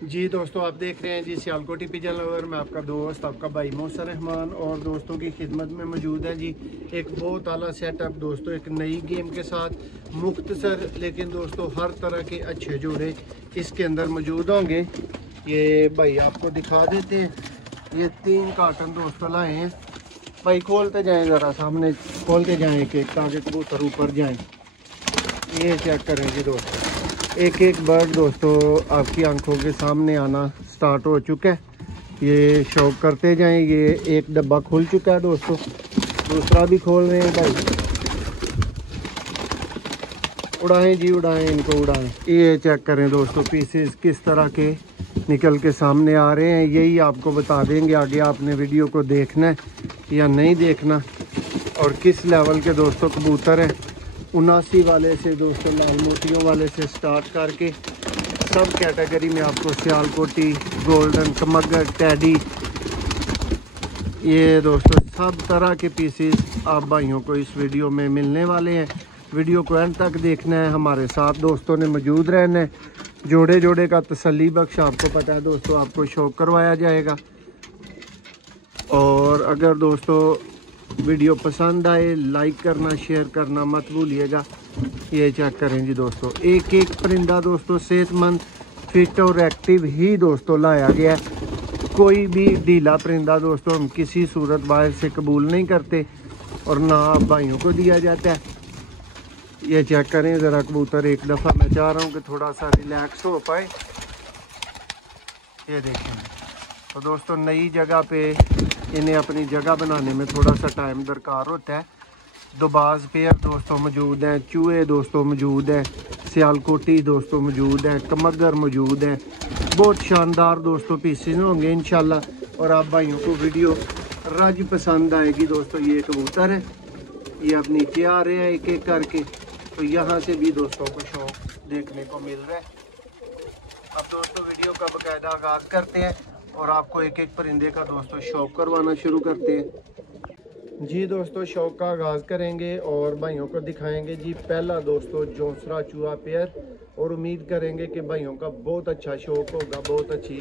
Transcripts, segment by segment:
जी दोस्तों, आप देख रहे हैं जी सियालकोटी पिजन लवर में आपका दोस्त आपका भाई मोहसिन रहमान और दोस्तों की खिदमत में मौजूद है जी। एक बहुत आला सेटअप दोस्तों, एक नई गेम के साथ मुख्तसर लेकिन दोस्तों हर तरह के अच्छे जोड़े इसके अंदर मौजूद होंगे। ये भाई आपको दिखा देते हैं। ये 3 कार्टन दोस्तों लाए हैं। भाई खोलते जाएँ, ज़रा सामने खोल के जाएँ कि ताकि कबूतर ऊपर जाएँ। ये चेक करें जी दोस्तों, एक एक बर्ड दोस्तों आपकी आंखों के सामने आना स्टार्ट हो चुका है। ये शौक करते जाएं। ये एक डब्बा खुल चुका है दोस्तों, दूसरा भी खोल रहे हैं भाई। उड़ाएं जी, उड़ाएं, इनको उड़ाएं। ये चेक करें दोस्तों, पीसेस किस तरह के निकल के सामने आ रहे हैं, यही आपको बता देंगे। आगे आपने वीडियो को देखना है या नहीं देखना, और किस लेवल के दोस्तों कबूतर हैं। 79 वाले से दोस्तों, लाल मोतियों वाले से स्टार्ट करके सब कैटेगरी में आपको सियालकोटी, गोल्डन, कमगर, टैडी, ये दोस्तों सब तरह के पीसेस आप भाइयों को इस वीडियो में मिलने वाले हैं। वीडियो को एंड तक देखना है, हमारे साथ दोस्तों ने मौजूद रहना है। जोड़े जोड़े का तसल्ली बख्श आपको पता है दोस्तों, आपको शौक करवाया जाएगा। और अगर दोस्तों वीडियो पसंद आए, लाइक करना, शेयर करना मत भूलिएगा। ये चेक करें जी दोस्तों, एक एक परिंदा दोस्तों सेहतमंद, फिट और एक्टिव ही दोस्तों लाया गया है। कोई भी ढीला परिंदा दोस्तों हम किसी सूरत बाहर से कबूल नहीं करते और ना आप भाइयों को दिया जाता है। ये चेक करें ज़रा कबूतर, एक दफ़ा मैं चाह रहा हूँ कि थोड़ा सा रिलैक्स हो पाए। ये देखें तो दोस्तों, नई जगह पे इन्हें अपनी जगह बनाने में थोड़ा सा टाइम दरकार होता है। दुबाज पेयर दोस्तों मौजूद हैं, चूहे दोस्तों मौजूद हैं, सियालकोटी दोस्तों मौजूद हैं, कमगर मौजूद हैं। बहुत शानदार दोस्तों पीसेस होंगे इंशाल्लाह, और आप भाइयों को वीडियो रज पसंद आएगी दोस्तों। ये कबूतर है, ये अब नीचे आ रहे हैं एक एक करके, तो यहाँ से भी दोस्तों को शौक देखने को मिल रहा है। अब दोस्तों वीडियो का बाकायदा आगाज़ करते हैं और आपको एक एक परिंदे का दोस्तों शौक करवाना शुरू करते हैं। जी दोस्तों, शौक का आगाज़ करेंगे और भाइयों को दिखाएंगे जी पहला दोस्तों जोंसरा चूहा पेयर, और उम्मीद करेंगे कि भाइयों का बहुत अच्छा शौक होगा, बहुत अच्छी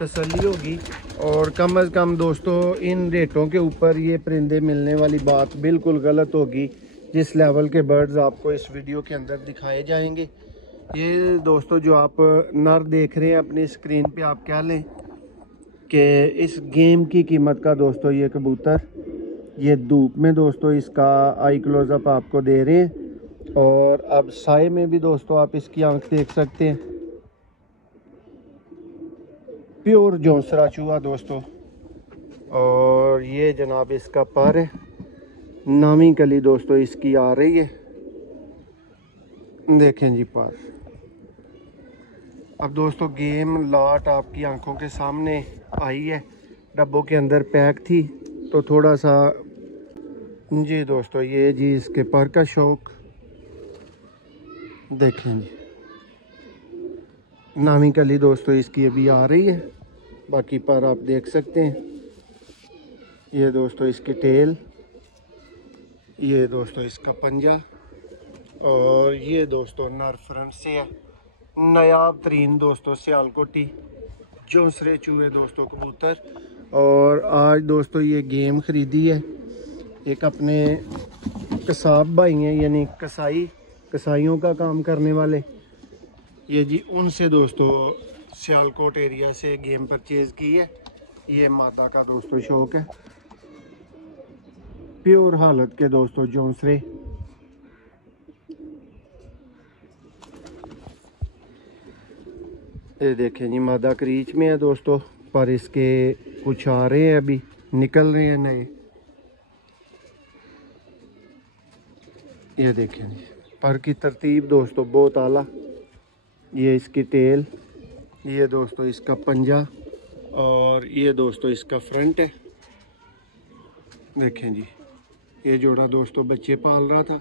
तसल्ली होगी। और कम अज़ कम दोस्तों इन रेटों के ऊपर ये परिंदे मिलने वाली बात बिल्कुल गलत होगी। जिस लेवल के बर्ड्स आपको इस वीडियो के अंदर दिखाए जाएंगे, ये दोस्तों जो आप नर देख रहे हैं अपनी स्क्रीन पे, आप क्या लें कि इस गेम की कीमत का दोस्तों ये कबूतर, ये धूप में दोस्तों इसका आई क्लोज़अप आपको दे रहे हैं। और अब साए में भी दोस्तों आप इसकी आंख देख सकते हैं। प्योर जोंसरा चूहा दोस्तों, और ये जनाब इसका पर है। नामी कली दोस्तों इसकी आ रही है, देखें जी पर। अब दोस्तों गेम लाट आपकी आंखों के सामने आई है, डब्बों के अंदर पैक थी तो थोड़ा सा जी दोस्तों, ये जी इसके पर का शौक देखें जी। नामी कली दोस्तों इसकी अभी आ रही है, बाकी पर आप देख सकते हैं। ये दोस्तों इसकी टेल, ये दोस्तों इसका पंजा, और ये दोस्तों नर फ्रंट से है। नायाब तरीन दोस्तों सियालकोटी जोंसरे चूहे दोस्तों कबूतर। और आज दोस्तों ये गेम ख़रीदी है एक अपने कसाब भाई हैं, यानी कसाईयों का काम करने वाले, ये जी उनसे दोस्तों सियालकोट एरिया से गेम परचेज़ की है। ये मादा का दोस्तों शौक है, प्योर हालत के दोस्तों जोंसरे। ये देखें जी, मादा क्रीच में है दोस्तों, पर इसके कुछ आ रहे हैं, अभी निकल रहे हैं नए। ये देखें जी, पर की तरतीब दोस्तों बहुत आला। ये इसकी टेल, ये दोस्तों इसका पंजा, और ये दोस्तों इसका फ्रंट है। देखें जी, ये जोड़ा दोस्तों बच्चे पाल रहा था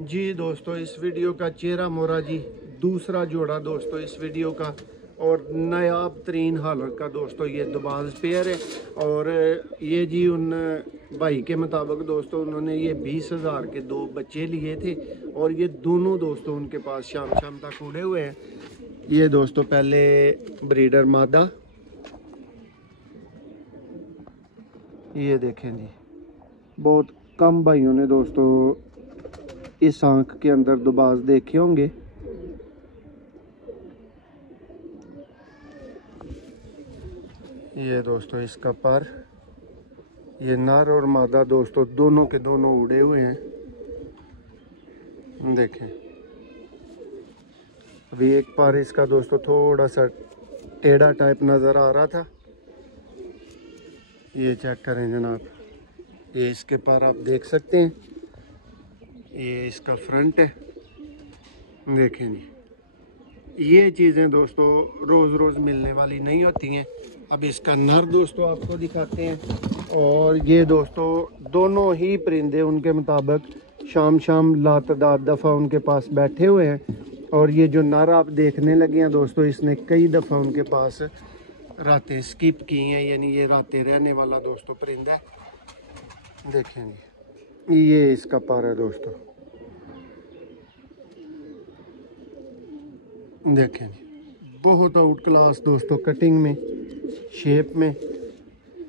जी। दोस्तों इस वीडियो का चेहरा मोरा जी दूसरा जोड़ा दोस्तों इस वीडियो का, और नायाब तरीन हालत का दोस्तों ये दुबाज पेयर है। और ये जी उन भाई के मुताबिक दोस्तों उन्होंने ये 20,000 के 2 बच्चे लिए थे, और ये दोनों दोस्तों उनके पास शाम तक उड़े हुए हैं। ये दोस्तों पहले ब्रीडर मादा, ये देखें जी, बहुत कम भाइयों ने दोस्तों इस आंख के अंदर दुबाज देखे होंगे। ये दोस्तों इसका पर, ये नर और मादा दोस्तों दोनों के दोनों उड़े हुए हैं, देखें। अभी एक पर इसका दोस्तों थोड़ा सा टेढ़ा टाइप नज़र आ रहा था, ये चेक करें जनाब, ये इसके पर आप देख सकते हैं, ये इसका फ्रंट है, देखें जी। ये चीज़ें दोस्तों रोज़ रोज़ मिलने वाली नहीं होती हैं। अब इसका नर दोस्तों आपको दिखाते हैं। और ये दोस्तों दोनों ही परिंदे उनके मुताबिक शाम शाम लातदाद दफ़ा उनके पास बैठे हुए हैं। और ये जो नर आप देखने लगे हैं दोस्तों, इसने कई दफ़ा उनके पास रातें स्किप की हैं, यानी ये रातें रहने वाला दोस्तों परिंदा है। देखें जी, ये इसका पर है दोस्तों, देखें जी, बहुत आउट क्लास दोस्तों कटिंग में, शेप में।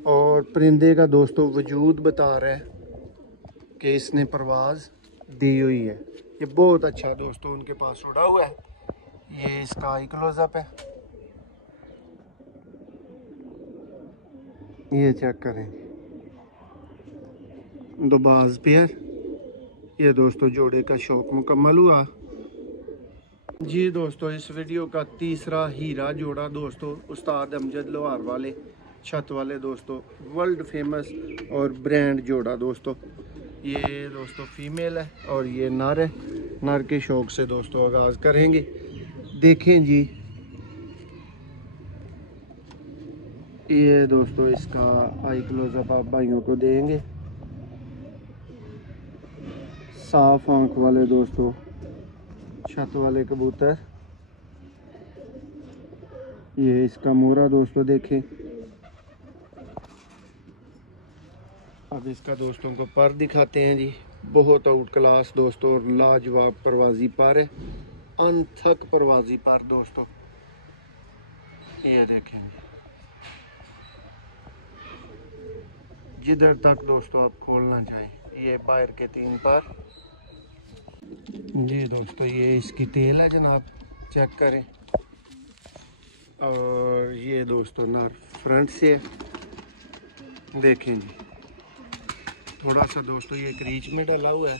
और परिंदे का दोस्तों वजूद बता रहा है कि इसने परवाज़ दी हुई है। ये बहुत अच्छा दोस्तों उनके पास उड़ा हुआ है। ये इसका आई क्लोजअप है, ये चेक करें, दुबाज पेयर। ये दोस्तों जोड़े का शौक मुकम्मल हुआ जी। दोस्तों इस वीडियो का तीसरा हीरा जोड़ा दोस्तों उस्ताद अमजद लोहार वाले छत वाले दोस्तों, वर्ल्ड फेमस और ब्रांड जोड़ा दोस्तों। ये दोस्तों फीमेल है और ये नर है। नर के शौक से दोस्तों आगाज़ करेंगे। देखें जी, ये दोस्तों इसका आई क्लोजअप आप भाइयों को देंगे। साफ आंख वाले दोस्तों छत वाले कबूतर। ये इसका मोरा दोस्तों देखें। अब इसका दोस्तों को पर दिखाते हैं जी। बहुत आउट क्लास दोस्तों और लाजवाब परवाजी पर है, अनथक परवाजी पर दोस्तों। ये देखें, जिधर तक दोस्तों आप खोलना चाहें। ये बाहर के 3 पर जी दोस्तों, ये इसकी टेल है जनाब, चेक करें। और ये दोस्तों नर फ्रंट से देखें जी, थोड़ा सा दोस्तों ये क्रीच में डला हुआ है।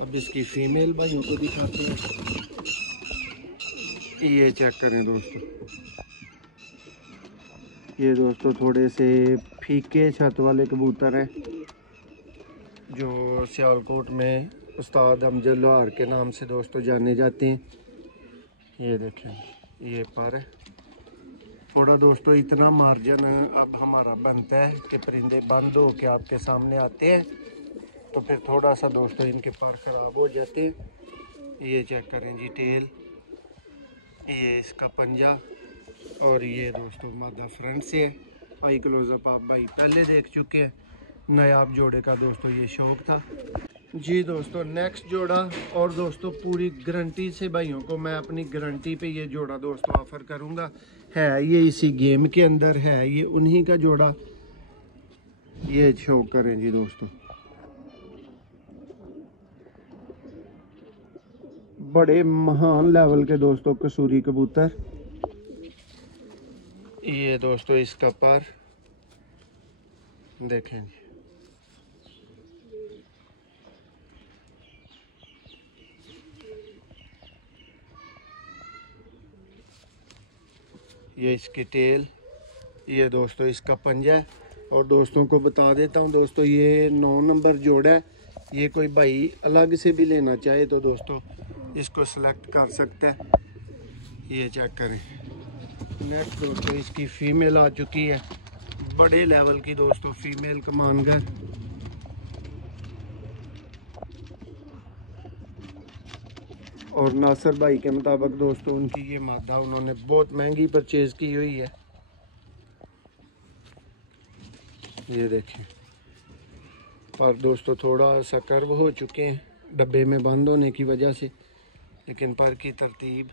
अब इसकी फीमेल भाइयों को दिखाते हैं। ये चेक करें दोस्तों, ये दोस्तों थोड़े से फीके छत वाले कबूतर हैं जो सियालकोट में उस्ताद अमजद लोहार के नाम से दोस्तों जाने जाते हैं। ये देखें, ये पर है। थोड़ा दोस्तों इतना मार्जिन अब हमारा बनता है कि परिंदे बंद हो के आपके सामने आते हैं, तो फिर थोड़ा सा दोस्तों इनके पर ख़राब हो जाते हैं। ये चेक करें जी टेल, ये इसका पंजा। और ये दोस्तों मादा फ्रंट से है। आई क्लोजअप आप भाई पहले देख चुके हैं। नायाब जोड़े का दोस्तों ये शौक था जी। दोस्तों नेक्स्ट जोड़ा, और दोस्तों पूरी गारंटी से भाइयों को मैं अपनी गारंटी पे ये जोड़ा दोस्तों ऑफ़र करूँगा। है ये इसी गेम के अंदर है, ये उन्हीं का जोड़ा। ये शौक करें जी दोस्तों, बड़े महान लेवल के दोस्तों कसूरी कबूतर। ये दोस्तों इसका पर देखें जी, ये इसकी टेल, ये दोस्तों इसका पंजा है। और दोस्तों को बता देता हूँ दोस्तों, ये 9 नंबर जोड़ा है। ये कोई भाई अलग से भी लेना चाहे तो दोस्तों इसको सेलेक्ट कर सकते हैं। ये चेक करें। नेक्स्ट दोस्तों इसकी फीमेल आ चुकी है, बड़े लेवल की दोस्तों फीमेल कमानगर। और नासिर भाई के मुताबिक दोस्तों उनकी ये मादा उन्होंने बहुत महंगी परचेज़ की हुई है। ये देखें, और दोस्तों थोड़ा सा कर्व हो चुके हैं डब्बे में बंद होने की वजह से, लेकिन पर की तरतीब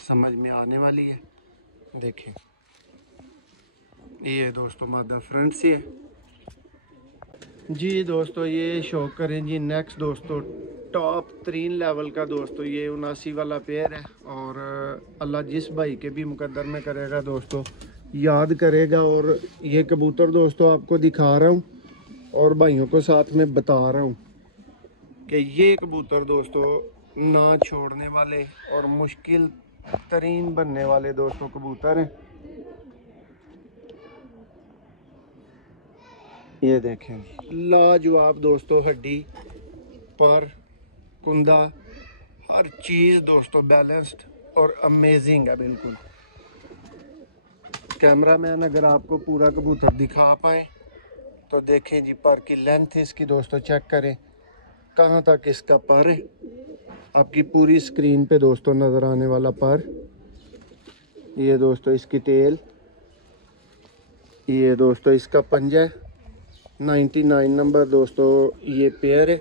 समझ में आने वाली है। देखें ये दोस्तों मादा फ्रंट से है जी दोस्तों। ये शो करें जी नेक्स्ट दोस्तों टॉप 3 लेवल का दोस्तों ये 79 वाला पेयर है। और अल्लाह जिस भाई के भी मुकद्दर में करेगा दोस्तों याद करेगा। और ये कबूतर दोस्तों आपको दिखा रहा हूँ और भाइयों को साथ में बता रहा हूँ कि ये कबूतर दोस्तों ना छोड़ने वाले और मुश्किल तरीन बनने वाले दोस्तों कबूतर हैं। ये देखें लाजवाब दोस्तों, हड्डी पर कुंदा हर चीज़ दोस्तों बैलेंस्ड और अमेजिंग है बिल्कुल। कैमरामैन अगर आपको पूरा कबूतर दिखा पाए तो देखें जी, पर की लेंथ इसकी दोस्तों चेक करें कहाँ तक इसका पर है। आपकी पूरी स्क्रीन पे दोस्तों नज़र आने वाला पर। ये दोस्तों इसकी टेल, ये दोस्तों इसका पंजा है। 99 नंबर दोस्तों ये पेयर है।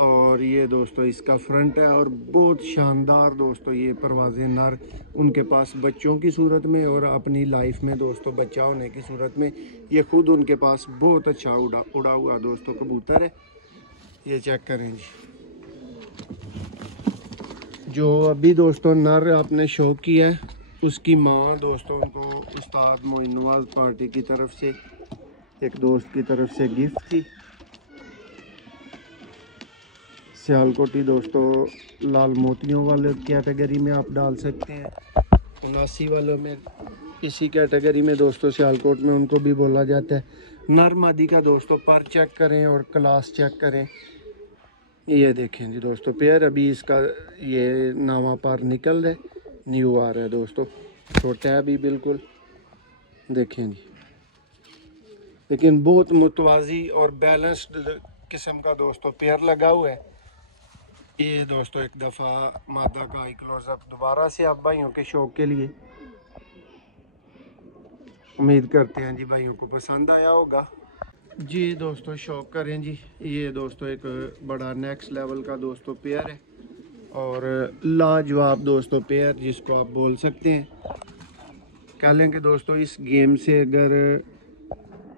और ये दोस्तों इसका फ्रंट है। और बहुत शानदार दोस्तों ये परवाज़े नर उनके पास बच्चों की सूरत में और अपनी लाइफ में दोस्तों बच्चा होने की सूरत में ये खुद उनके पास बहुत अच्छा उड़ा हुआ दोस्तों कबूतर है। ये चेक करें जी। जो अभी दोस्तों नर आपने शो किया है उसकी माँ दोस्तों उनको उस्ताद मोइन नवाज पार्टी की तरफ से एक दोस्त की तरफ से गिफ्ट थी। सियालकोटी दोस्तों लाल मोतियों वाले कैटेगरी में आप डाल सकते हैं। 79 वालों में इसी कैटेगरी में दोस्तों सियालकोट में उनको भी बोला जाता है। नर मादी का दोस्तों पर चेक करें और क्लास चेक करें। ये देखें जी दोस्तों पेयर अभी इसका ये नावा पर निकल रहा है, न्यू आ रहा है दोस्तों, छोटा है अभी बिल्कुल। देखें जी, लेकिन बहुत मुतवाज़ी और बैलेंस्ड किस्म का दोस्तों पेयर लगा हुआ है। ये दोस्तों एक दफ़ा मादा का आई क्लोजअप दोबारा से आप भाइयों के शौक के लिए। उम्मीद करते हैं जी भाइयों को पसंद आया होगा जी दोस्तों। शौक करें जी। ये दोस्तों एक बड़ा नेक्स्ट लेवल का दोस्तों पेयर है और लाजवाब दोस्तों पेयर जिसको आप बोल सकते हैं। कह लें कि दोस्तों इस गेम से अगर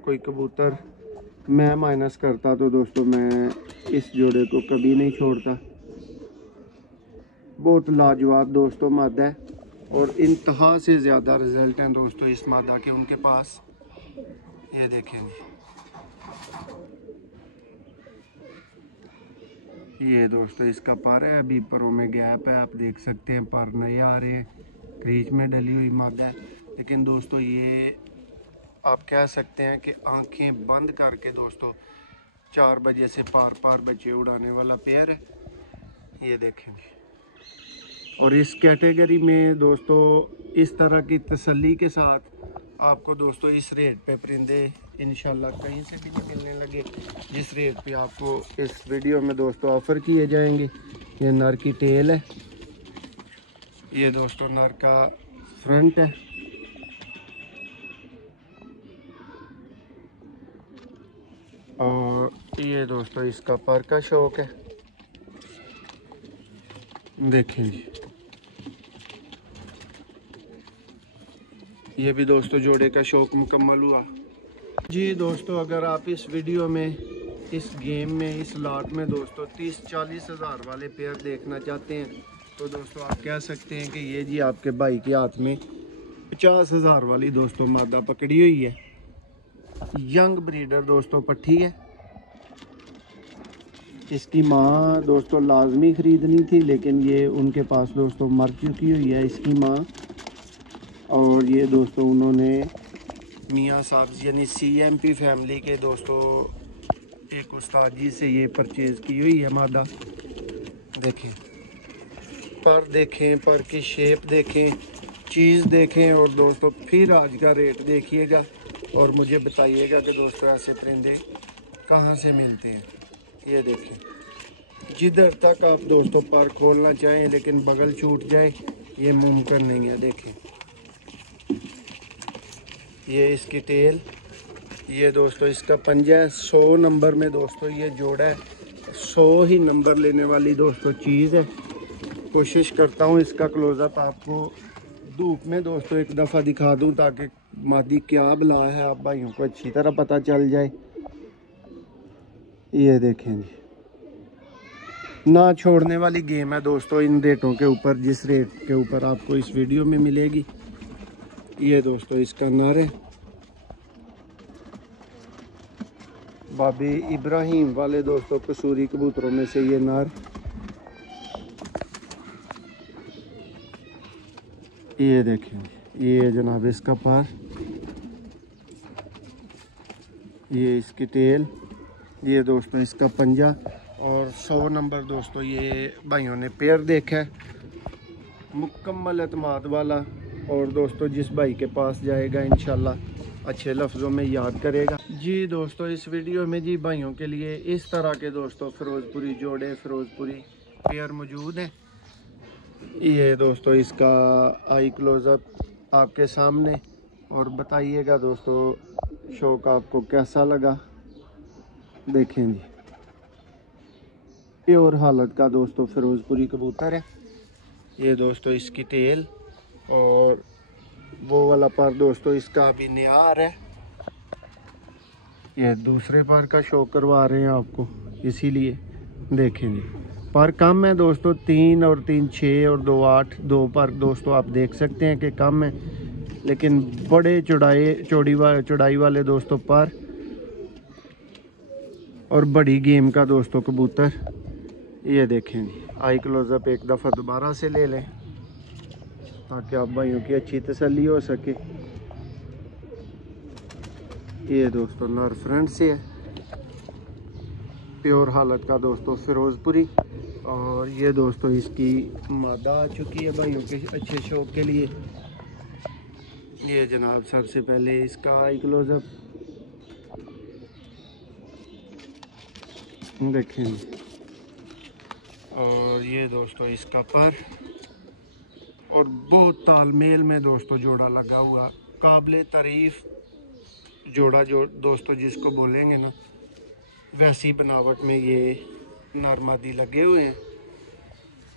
कोई कबूतर मैं माइनस करता तो दोस्तों मैं इस जोड़े को कभी नहीं छोड़ता। बहुत लाजवाब दोस्तों मादा है और इंतहा से ज़्यादा रिज़ल्ट हैं दोस्तों इस मादा के उनके पास। ये देखेंगे ये दोस्तों इसका पर है, अभी परों में गैप है, आप देख सकते हैं पर नहीं आ रहे हैं, क्रीज में डली हुई मादा है। लेकिन दोस्तों ये आप कह सकते हैं कि आंखें बंद करके दोस्तों 4 बजे से पार बच्चे उड़ाने वाला पेयर है। ये देखेंगे और इस कैटेगरी में दोस्तों इस तरह की तसल्ली के साथ आपको दोस्तों इस रेट पे परिंदे इंशाल्लाह कहीं से भी नहीं मिलने लगे जिस रेट पे आपको इस वीडियो में दोस्तों ऑफ़र किए जाएंगे। ये नर की टेल है, ये दोस्तों नर का फ्रंट है। और ये दोस्तों इसका पर का शौक है। देखें जी, ये भी दोस्तों जोड़े का शौक मुकम्मल हुआ जी दोस्तों। अगर आप इस वीडियो में इस गेम में इस लॉट में दोस्तों 30-40 हज़ार वाले पेयर देखना चाहते हैं तो दोस्तों आप कह सकते हैं कि ये जी आपके भाई के हाथ में 50 हज़ार वाली दोस्तों मादा पकड़ी हुई है। यंग ब्रीडर दोस्तों पट्ठी है। इसकी माँ दोस्तों लाजमी ख़रीदनी थी लेकिन ये उनके पास दोस्तों मर चुकी हुई है इसकी माँ। और ये दोस्तों उन्होंने मियाँ साहब यानी CMP फैमिली के दोस्तों एक उस्ताद जी से ये परचेज़ की हुई है मादा। देखें पर, देखें पर की शेप देखें, चीज़ देखें और दोस्तों फिर आज का रेट देखिएगा और मुझे बताइएगा कि दोस्तों ऐसे परिंदे कहाँ से मिलते हैं। ये देखें जिधर तक आप दोस्तों पर खोलना चाहें लेकिन बगल छूट जाए ये मुमकिन नहीं है। देखें ये इसकी टेल, ये दोस्तों इसका पंजा है। 100 नंबर में दोस्तों ये जोड़ा है, 100 ही नंबर लेने वाली दोस्तों चीज़ है। कोशिश करता हूँ इसका क्लोज़अप आपको धूप में दोस्तों एक दफ़ा दिखा दूँ, ताकि मादी क्या बला है आप भाइयों को अच्छी तरह पता चल जाए। ये देखें जी, ना छोड़ने वाली गेम है दोस्तों इन रेटों के ऊपर, जिस रेट के ऊपर आपको इस वीडियो में मिलेगी। ये दोस्तों इसका नर है, बाबी इब्राहिम वाले दोस्तों कसूरी कबूतरों में से ये नर। ये देखें, ये जनाब इसका पर, ये इसकी टेल, ये दोस्तों इसका पंजा। और 100 नंबर दोस्तों ये भाइयों ने पेयर देखा है, मुकम्मल एतमाद वाला। और दोस्तों जिस भाई के पास जाएगा इंशाल्लाह अच्छे लफ्ज़ों में याद करेगा जी। दोस्तों इस वीडियो में जी भाइयों के लिए इस तरह के दोस्तों फिरोज़पुरी जोड़े, फिरोज़पुरी पेयर मौजूद हैं। ये दोस्तों इसका आई क्लोज़अप आपके सामने, और बताइएगा दोस्तों शौक आपको कैसा लगा। देखें जी, प्योर हालत का दोस्तों फिरोज़पुरी कबूतर है। ये दोस्तों इसकी टेल, और वो वाला पर दोस्तों इसका अभी नियार है। ये दूसरे पर का शो करवा रहे हैं आपको, इसीलिए देखें जी पर कम है दोस्तों। 3 और 3 6 और 2 8, 2 पर दोस्तों आप देख सकते हैं कि कम है, लेकिन बड़े चौड़ाई वाले दोस्तों पर, और बड़ी गेम का दोस्तों कबूतर। ये देखें जी, आई क्लोज़अप एक दफ़ा दोबारा से ले लें ताकि आप भाइयों की अच्छी तसल्ली हो सके। ये दोस्तों नर फ्रंट से है, प्योर हालत का दोस्तों फिरोज़पुरी। और ये दोस्तों इसकी मादा आ चुकी है भाइयों के अच्छे शौक के लिए। ये जनाब सबसे पहले इसका आई क्लोज़अप देखें, और ये दोस्तों इसका पर, और बहुत तालमेल में दोस्तों जोड़ा लगा हुआ, काबिल तारीफ़ जोड़ा जो दोस्तों जिसको बोलेंगे ना, वैसी बनावट में ये नरमादी लगे हुए हैं।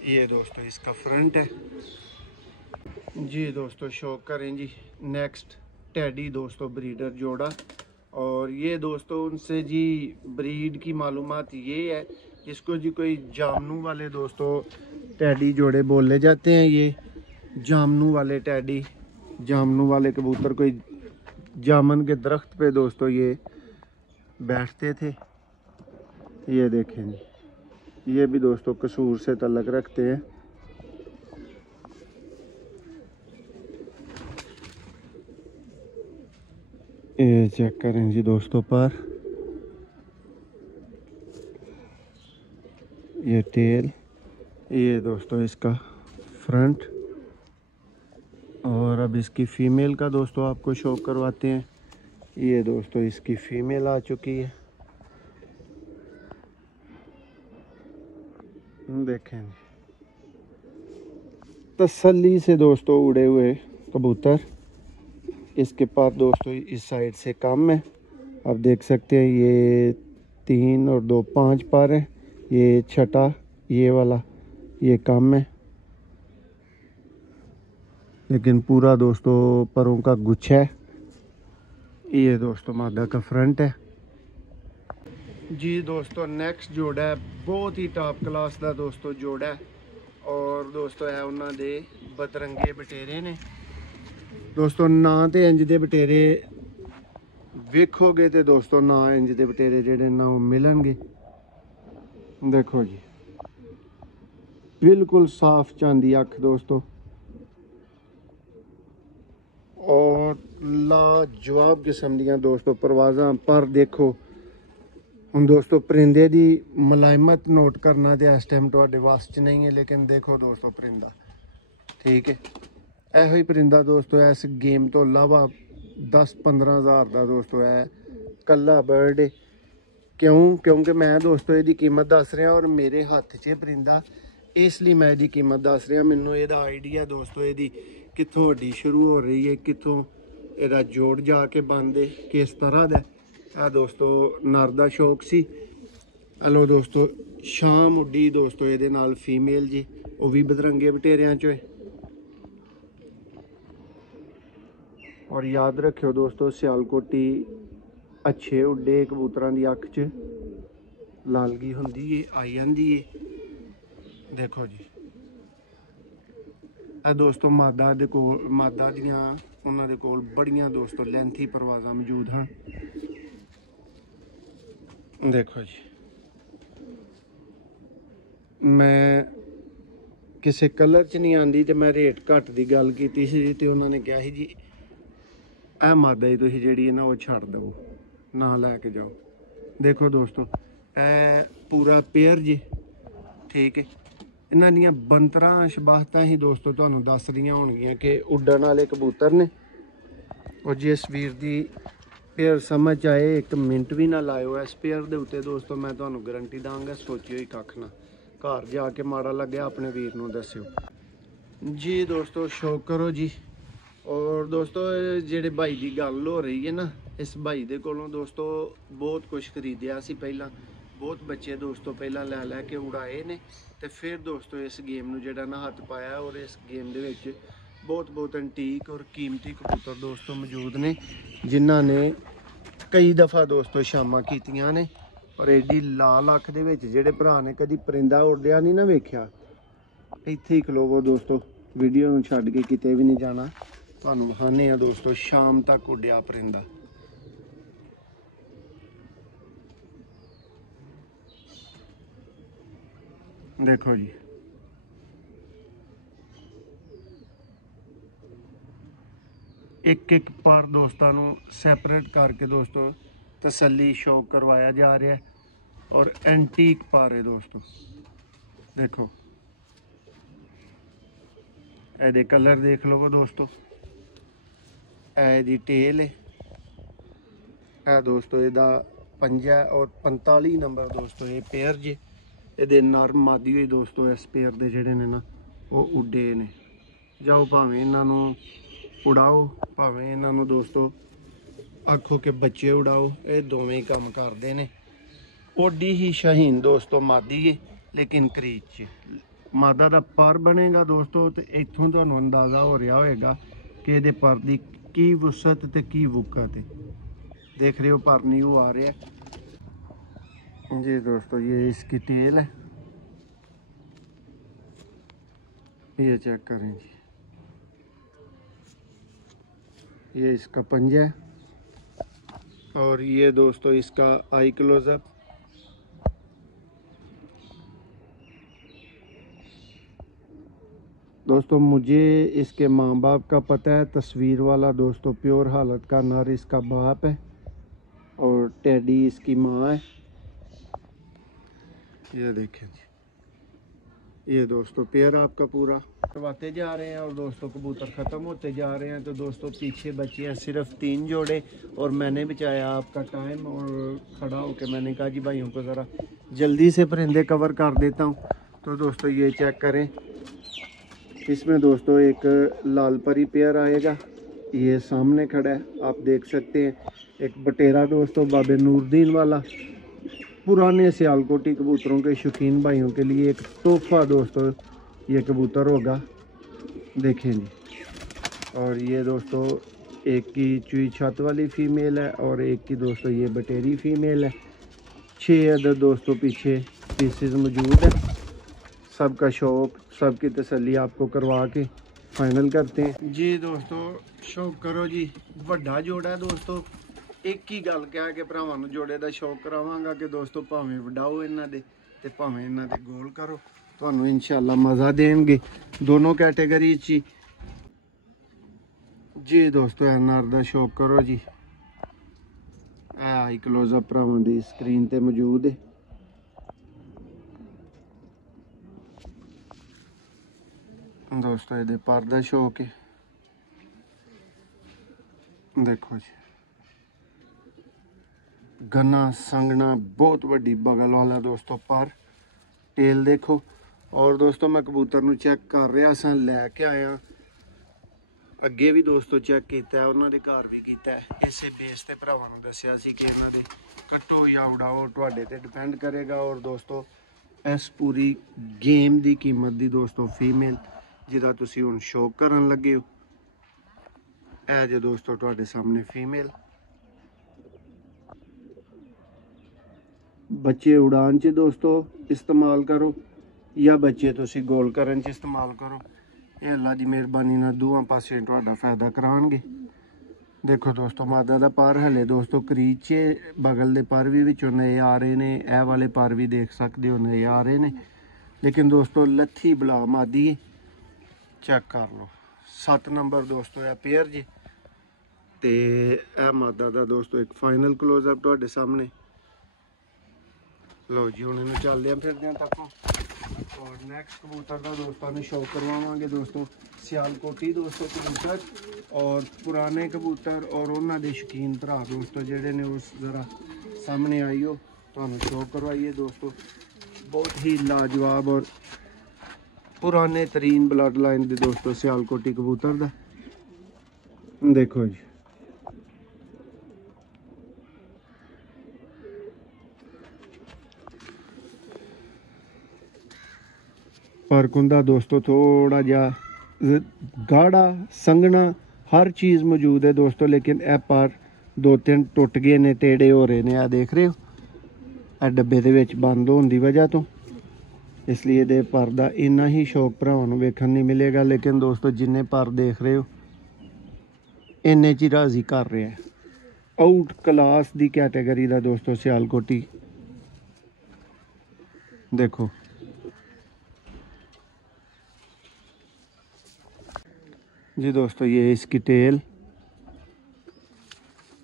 ये दोस्तों इसका फ्रंट है जी। दोस्तों शौक करें जी नेक्स्ट टेडी दोस्तों ब्रीडर जोड़ा, और ये दोस्तों उनसे जी ब्रीड की मालूमात ये है, जिसको जी कोई जामनू वाले दोस्तों टेडी जोड़े बोले जाते हैं। ये जामनू वाले टेडी, जामनू वाले कबूतर कोई जामन के दरख्त पे दोस्तों ये बैठते थे। ये देखें जी, ये भी दोस्तों कसूर से तल्लक रखते हैं। ये चेक करें जी दोस्तों पर, ये टेल, ये दोस्तों इसका फ्रंट। और अब इसकी फ़ीमेल का दोस्तों आपको शो करवाते हैं। ये दोस्तों इसकी फ़ीमेल आ चुकी है, देखें तसल्ली से दोस्तों उड़े हुए कबूतर। इसके पास दोस्तों इस साइड से कम है, आप देख सकते हैं। ये 3 और 2 5 पर है। ये छठा ये वाला ये कम है, लेकिन पूरा दोस्तों परों का गुच्छा है। ये दोस्तों मादा का फ्रंट है जी। दोस्तों नेक्स्ट जोड़ा है बहुत ही टॉप क्लास का दोस्तों जोड़ा है, और दोस्तों है उन्होंने बतरंगे बटेरे ने दोस्तों। ना तो इंज दे बटेरे वेखोगे तो दोस्तों ना इंज दे बटेरे जेडे ना मिलणगे। देखो जी बिल्कुल साफ चांदी अख दोस्तों, और लाजवाब किस्म दियां दोस्तों परवाज़ा पर। देखो हम दोस्तों परिंदे की मुलायमत नोट करना तो इस टाइम तुहाडे वास च नहीं है, लेकिन देखो दोस्तों परिंदा ठीक है। ਇਹੋ ही परिंदा दोस्तों इस गेम तो अलावा 10-15 हज़ार का दोस्तों है कला बर्ड है। क्यों? क्योंकि मैं दोस्तों इसकी कीमत दस रहा, और मेरे हाथ च परिंदा, इसलिए मैं इसकी कीमत दस रहा। मैनू ये आइडिया दोस्तों ये कितों हड्डी शुरू हो रही है, कितों यदा जोड़ जाके बनते किस तरह का दोस्तों नर का शौक सी। हेलो दोस्तों शाम उड्डी दोस्तों ये फीमेल जी, वो भी बदरंगे बटेरिया चो है। और याद रखियो दोस्तों, सियालकोटी अच्छे उड्डे कबूतरां दी अख च लालगी हुंदी है, आई जांदी है। देखो जी ਇਹ ਦੋਸਤੋ ਮਾਦਾ ਦੇ ਕੋਲ, ਮਾਦਾ ਦੀਆਂ ਉਹਨਾਂ ਦੇ ਕੋਲ ਬੜੀਆਂ ਦੋਸਤੋ ਲੈਂਥੀ ਪਰਵਾਜ਼ਾਂ ਮੌਜੂਦ ਹਨ। ਦੇਖੋ ਜੀ ਮੈਂ ਕਿਸੇ ਕਲਰ 'ਚ ਨਹੀਂ ਆਂਦੀ ਤੇ ਮੈਂ ਰੇਟ ਘੱਟ ਦੀ ਗੱਲ ਕੀਤੀ ਸੀ ਤੇ ਉਹਨਾਂ ਨੇ ਕਿਹਾ ਸੀ ਜੀ ਇਹ ਮਾਦਾ ਹੀ ਤੁਸੀਂ ਜਿਹੜੀ ਹੈ ਨਾ ਉਹ ਛੱਡ ਦਿਓ, ਨਾ ਲੈ ਕੇ ਜਾਓ। ਦੇਖੋ ਦੋਸਤੋ ਇਹ ਪੂਰਾ ਪੇਅਰ ਜੀ, ਠੀਕ ਹੈ। ਇਹਨਾਂ ਦੀਆਂ ਬੰਤਰਾਂ ਸ਼ਬਾਹਤਾਂ ਹੀ ਦੋਸਤੋ ਤੁਹਾਨੂੰ ਦੱਸ ਰਹੀਆਂ ਹੋਣਗੀਆਂ ਕਿ ਉੱਡਣ ਵਾਲੇ ਕਬੂਤਰ ਨੇ। ਔਰ ਜਿਸ ਵੀਰ ਦੀ ਪੇਅਰ ਸਮਝ ਆਏ 1 ਮਿੰਟ ਵੀ ਨਾ ਲਾਇਓ ਇਸ ਪੇਅਰ ਦੇ ਉੱਤੇ ਦੋਸਤੋ, ਮੈਂ ਤੁਹਾਨੂੰ ਗਰੰਟੀ ਦਾਂਗਾ ਸੋਚਿਓ ਹੀ ਕੱਖ ਨਾ, ਘਰ ਜਾ ਕੇ ਮਾੜਾ ਲੱਗਿਆ ਆਪਣੇ ਵੀਰ ਨੂੰ ਦੱਸਿਓ ਜੀ। ਦੋਸਤੋ ਸ਼ੌਕ ਕਰੋ ਜੀ। ਔਰ ਦੋਸਤੋ ਜਿਹੜੇ ਭਾਈ ਦੀ ਗੱਲ ਹੋ ਰਹੀ ਹੈ ਨਾ, ਇਸ ਭਾਈ ਦੇ ਕੋਲੋਂ ਦੋਸਤੋ ਬਹੁਤ ਕੁਝ ਖਰੀਦਿਆ ਸੀ ਪਹਿਲਾਂ, ਬਹੁਤ ਬੱਚੇ ਦੋਸਤੋ ਪਹਿਲਾਂ ਲੈ ਲੈ ਕੇ ਉਡਾਏ ਨੇ ਤੇ ਫਿਰ ਦੋਸਤੋ ਇਸ ਗੇਮ ਨੂੰ ਜਿਹੜਾ ਨਾ ਹੱਥ ਪਾਇਆ। ਔਰ ਇਸ ਗੇਮ ਦੇ ਵਿੱਚ ਬਹੁਤ ਐਂਟੀਕ ਔਰ ਕੀਮਤੀ ਕਬੂਤਰ ਦੋਸਤੋ ਮੌਜੂਦ ਨੇ, ਜਿਨ੍ਹਾਂ ਨੇ ਕਈ ਦਫਾ ਦੋਸਤੋ ਸ਼ਾਮਾਂ ਕੀਤੀਆਂ ਨੇ। ਔਰ ਐਡੀ ਲਾਲ ਅੱਖ ਦੇ ਵਿੱਚ ਜਿਹੜੇ ਭਰਾ ਨੇ ਕਦੀ ਪਰਿੰਦਾ ਉੱਡਿਆ ਨਹੀਂ ਨਾ ਵੇਖਿਆ, ਇੱਥੇ ਹੀ ਖਲੋਵੋ ਦੋਸਤੋ, ਵੀਡੀਓ ਨੂੰ ਛੱਡ ਕੇ ਕਿਤੇ ਵੀ ਨਹੀਂ ਜਾਣਾ। ਤੁਹਾਨੂੰ ਵਿਖਾਉਂਦੇ ਆ ਦੋਸਤੋ ਸ਼ਾਮ ਤੱਕ ਉੱਡਿਆ ਪਰਿੰਦਾ। देखो जी एक पर दोस्तों सैपरेट करके दोस्तों तसल्ली शौक करवाया जा रहा है। और एंटीक पर है दोस्तों, देखो ये कलर देख लो दोस्तों, ये टेल है दोस्तों, ਇਹਦਾ पंजा और 45 नंबर दोस्तों ये पेयर जे। ਇਹਦੇ ਨਰ ਮਾਦੀ ਹੋਈ ਦੋਸਤੋ ਇਸ ਪੇਅਰ ਦੇ ਜਿਹੜੇ ਨੇ ਨਾ ਉਹ ਉੱਡੇ ਨੇ। ਜਾਓ ਭਾਵੇਂ ਇਹਨਾਂ ਨੂੰ ਉਡਾਓ, ਭਾਵੇਂ ਇਹਨਾਂ ਨੂੰ ਦੋਸਤੋ ਆਖੋ ਕਿ ਬੱਚੇ ਉਡਾਓ, ਇਹ ਦੋਵੇਂ ਹੀ ਕੰਮ ਕਰਦੇ ਨੇ। ਓਡੀ ਹੀ ਸ਼ਹੀਨ ਦੋਸਤੋ ਮਾਦੀ ਹੈ, ਲੇਕਿਨ ਕਰੀਚ 'ਚ ਮਾਦਾ ਦਾ ਪਰ ਬਣੇਗਾ ਦੋਸਤੋ। ਤੇ ਇੱਥੋਂ ਤੁਹਾਨੂੰ ਅੰਦਾਜ਼ਾ ਹੋ ਰਿਹਾ ਹੋਏਗਾ ਕਿ ਇਹਦੇ ਪਰ ਦੀ ਕੀ ਵਸਤ ਤੇ ਕੀ ਵੁਕਤ ਹੈ। देख रहे हो पर न्यू आ रहा है जी दोस्तों। ये इसकी टेल है, ये चेक करें जी, ये इसका पंजा है। और ये दोस्तों इसका आई क्लोजअप। दोस्तों मुझे इसके माँ बाप का पता है, तस्वीर वाला दोस्तों प्योर हालत का नर इसका बाप है और टेडी इसकी माँ है। ये देखें जी, ये दोस्तों पेयर आपका पूरा करवाते जा रहे हैं। और दोस्तों कबूतर ख़त्म होते जा रहे हैं, तो दोस्तों पीछे बचे हैं सिर्फ 3 जोड़े। और मैंने बचाया आपका टाइम और खड़ा होकर मैंने कहा जी भाइयों को ज़रा जल्दी से परिंदे कवर कर देता हूँ। तो दोस्तों ये चेक करें, इसमें दोस्तों एक लाल परी पेयर आएगा, ये सामने खड़ा है आप देख सकते हैं। एक बटेरा दोस्तों बाबे नूरदीन वाला, पुराने सियालकोटी कबूतरों के शौकीन भाइयों के लिए एक तोहफा दोस्तों ये कबूतर होगा, देखें जी। और ये दोस्तों एक की चुई छत वाली फ़ीमेल है और एक की दोस्तों ये बटेरी फ़ीमेल है। 6 अदद दोस्तों पीछे पीसेस मौजूद है। सबका शौक, सबकी तसल्ली आपको करवा के फाइनल करते हैं जी दोस्तों। शौक करो जी, वड्डा जोड़ा है दोस्तों। एक ही गल कह के भरावां नूं जोड़े दा शौक करावांगा कि दोस्तों भावें वडाओ इन्हां दे ते भावें इन्हां दे गोल करो, तुहानूं इंशाअल्लाह मज़ा देणगे दोनों कैटेगरी च जी दोस्तों। एनआर दा शौक करो जी, आई क्लोजअप भरावां दी स्क्रीन ते मौजूद है। दोस्तों ये पर दा शौक है, देखो जी गन्ना संगना बहुत वड्डी बगल वाला दोस्तों पर। टेल देखो। और दोस्तों मैं कबूतर नूं चेक कर रहा सा, लैके आया अगे भी दोस्तों चेक किया, उन्होंने घर भी किया। इसे बेस ते भरावां नूं दस्सिया सी कि इन्हां दे कट्टो या उड़ाओ तुहाडे ते डिपेंड करेगा। और दोस्तों इस पूरी गेम की कीमत दी दोस्तों फीमेल जिहदा तुसी हुण शौक करन लगे हो। ए जो दोस्तों तुहाडे सामने फीमेल बच्चे उड़ान च दोस्तों इस्तेमाल करो या बच्चे तुसी गोल करन च इस्तेमाल करो। ये अल्लाह की मेहरबानी नाल दोवां पासे तुहाडा फायदा कराणगे। देखो दोस्तों मादा का पर हले दोस्तों करीचे बगल के पर भी विचों नए आ रहे ने, ए वाले पर भी देख सकते हो नए आ रहे ने। लेकिन दोस्तों लत्थी बला मादी चेक कर लो 7 नंबर दोस्तों है पेयर जी। ते ए मादा का दोस्तों एक फाइनल क्लोजअप तुहाडे सामने। लो जी हुण इहनूं चलदे फिरदे तक और नैक्सट कबूतर का दोस्तों ने शौक करवावांगे दोस्तों सियालकोटी दोस्तों कबूतर और पुराने कबूतर और उन्होंने दे शौकीन भरा दोस्तों जेडे ने उस ज़रा सामने आइयो तुहानूं शौक करवाइए दोस्तों। बहुत ही लाजवाब और पुराने तरीन ब्लड लाइन दे दोस्तों सियालकोटी कबूतर दा देखो जी। पर कुंदा दोस्तों थोड़ा जा गाढ़ा संगना हर चीज़ मौजूद है दोस्तों। लेकिन ए पर 2-3 टुट गए ने टेढ़े हो रहे ने। आ देख रहे हो ए डब्बे दे विच बंद होने की वजह तो इसलिए दे पर दा इन्ना ही शौक भरावां नूं वेखण नहीं मिलेगा। लेकिन दोस्तों जिन्ने पर देख रहे हो इन्ने च ही राजी कर रहे हैं। आउट क्लास दी कैटेगरी दा दोस्तों सियालकोटी देखो जी दोस्तों। ये इसकी टेल,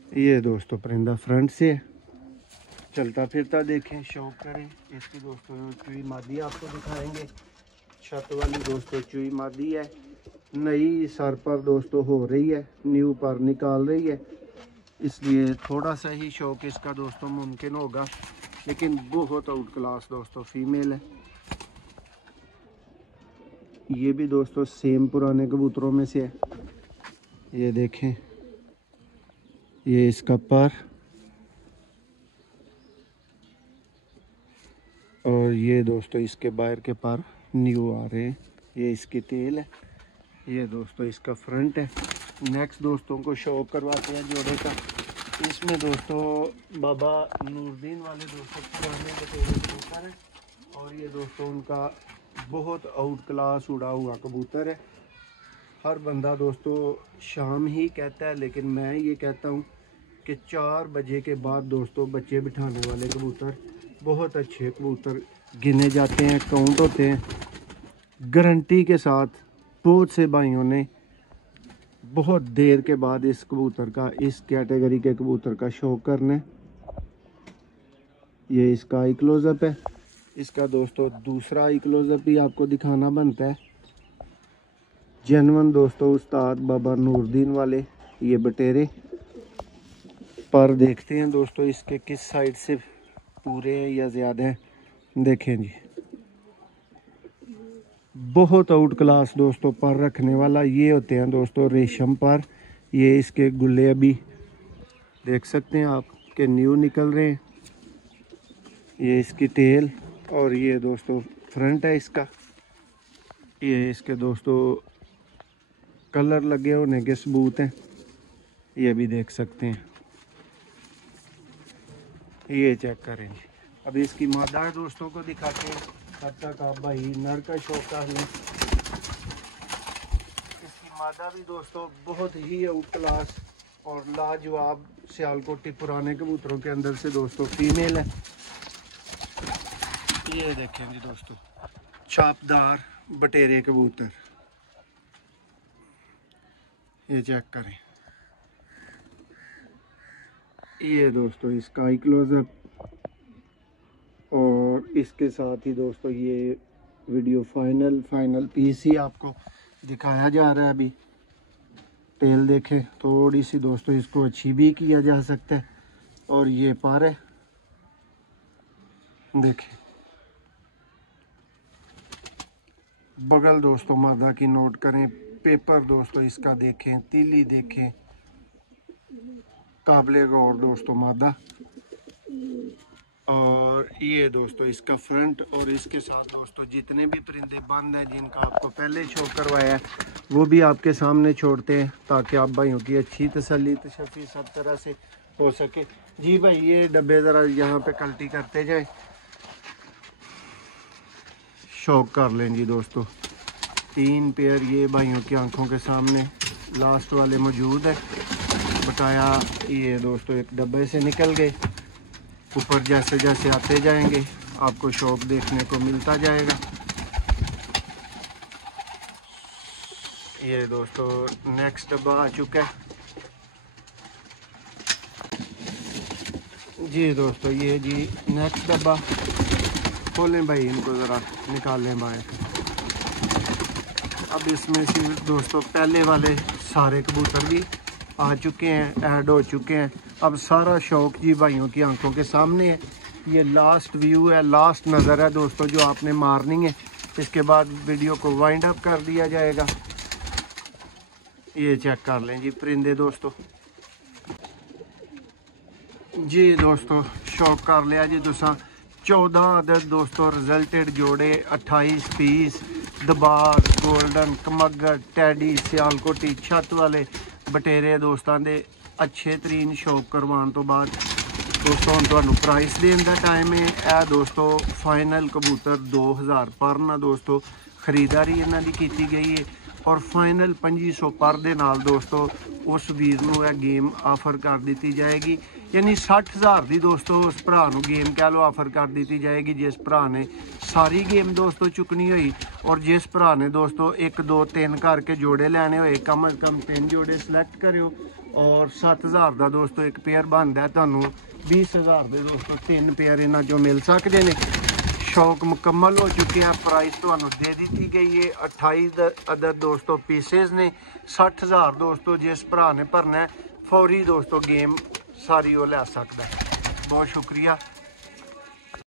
ये दोस्तों परिंदा फ्रंट से है चलता फिरता देखें शौक करें। इसकी दोस्तों चुई मादी आपको दिखाएंगे। छत वाली दोस्तों चुई मादी है नई सर पर दोस्तों हो रही है न्यू पर निकाल रही है इसलिए थोड़ा सा ही शौक इसका दोस्तों मुमकिन होगा। लेकिन बहुत आउट क्लास दोस्तों फीमेल है। ये भी दोस्तों सेम पुराने कबूतरों में से है। ये देखें ये इसका पर और ये दोस्तों इसके बाहर के पर न्यू आ रहे हैं। ये इसकी टेल है। ये दोस्तों इसका फ्रंट है। नेक्स्ट दोस्तों को शौक करवाते हैं जोड़े का। इसमें दोस्तों बाबा नूरदीन वाले दोस्तों पुराने कबूतर है और ये दोस्तों उनका बहुत आउट क्लास उड़ा हुआ कबूतर है। हर बंदा दोस्तों शाम ही कहता है लेकिन मैं ये कहता हूँ कि 4 बजे के बाद दोस्तों बच्चे बिठाने वाले कबूतर बहुत अच्छे कबूतर गिने जाते हैं, काउंट होते हैं। गारंटी के साथ बहुत से भाइयों ने बहुत देर के बाद इस कबूतर का इस कैटेगरी के कबूतर का शौक करना है। ये इसका आई क्लोजअप है। इसका दोस्तों दूसरा आई क्लोजअप भी आपको दिखाना बनता है। जेनवन दोस्तों उस्ताद बाबा नूरदीन वाले ये बटेरे पर देखते हैं दोस्तों इसके किस साइड से पूरे हैं या ज़्यादा हैं। देखें जी बहुत आउट क्लास दोस्तों पर रखने वाला ये होते हैं दोस्तों रेशम पर। ये इसके गुल्ले अभी देख सकते हैं आप के न्यू निकल रहे हैं। ये इसकी टेल और ये दोस्तों फ्रंट है इसका। ये इसके दोस्तों कलर लगे होने के सबूत हैं ये भी देख सकते हैं। ये चेक करें। अब इसकी मादा दोस्तों को दिखाते हैं तब तक आप भाई नर का शौक कर लें। इसकी मादा भी दोस्तों बहुत ही आउट क्लास और लाजवाब सियालकोटी पुराने कबूतरों के अंदर से दोस्तों फीमेल है। ये देखें जी दोस्तों छापदार बटेरे कबूतर ये चेक करें। ये दोस्तों इसका आई क्लोजअप और इसके साथ ही दोस्तों ये वीडियो फाइनल पीस ही आपको दिखाया जा रहा है। अभी टेल देखें थोड़ी सी दोस्तों इसको अच्छी भी किया जा सकता है। और ये पर है देखें बगल दोस्तों मादा की नोट करें। पेपर दोस्तों इसका देखें, तीली देखें, काबिले गौर दोस्तों मादा। और ये दोस्तों इसका फ्रंट, और इसके साथ दोस्तों जितने भी परिंदे बंद हैं जिनका आपको पहले शो करवाया है वो भी आपके सामने छोड़ते हैं ताकि आप भाइयों की अच्छी तसल्ली तशफ़ी सब तरह से हो सके। जी भाई ये डब्बे ज़रा यहाँ पे कल्टी करते जाए, शौक कर लें जी दोस्तों। 3 पेयर ये भाइयों की आंखों के सामने लास्ट वाले मौजूद है। बकाया ये दोस्तों एक डब्बे से निकल गए, ऊपर जैसे जैसे आते जाएंगे आपको शौक देखने को मिलता जाएगा। ये दोस्तों नेक्स्ट डब्बा आ चुका है जी दोस्तों। ये जी नेक्स्ट डब्बा, खोलें भाई इनको ज़रा, निकालें बाहर। अब इसमें से दोस्तों पहले वाले सारे कबूतर भी आ चुके हैं, ऐड हो चुके हैं। अब सारा शौक जी भाइयों की आंखों के सामने है। ये लास्ट व्यू है, लास्ट नज़र है दोस्तों जो आपने मारनी है। इसके बाद वीडियो को वाइंड अप कर दिया जाएगा। ये चेक कर लें जी परिंदे दोस्तों। जी दोस्तों शौक कर लिया जी तुसा। 14 अदद दोस्तों रिजल्टेड जोड़े, 28 piece Dabbagh, golden, कमगर, teddy, Sialkoti, छत वाले बटेरे दोस्तों के अच्छे तरीन शौक करवाने तो बाद दोस्तों तुहानू प्राइस देने का टाइम है। यह दोस्तों फाइनल कबूतर 2000 पर ना दोस्तों खरीदारी इन्हां दी कीती गई है और फाइनल 2500 पर दे नाल दोस्तों उस वीर नू यह गेम ऑफर कर दी जाएगी। यानी 60,000 दी दोस्तों उस भरा नू गेम कह लो ऑफर कर दी जाएगी जिस भरा ने सारी गेम दोस्तों चुकनी हुई। और जिस भरा ने दोस्तों 1 2 3 करके जोड़े लैने हुए कम अज कम 3 जोड़े सिलेक्ट करो और 7000 का दोस्तों एक पेयर बनता है। तुहानू 20,000 के दोस्तों 3 पेयर इन्हां चों मिल सकते हैं। शौक मुकम्मल हो चुके हैं। प्राइस तो दे दी गई है। 28 अदद दोस्तों पीसेज ने 60,000 दोस्तों जिस भरा ने भरना है फौरी दोस्तों गेम सारी वो लै सकता है। बहुत शुक्रिया।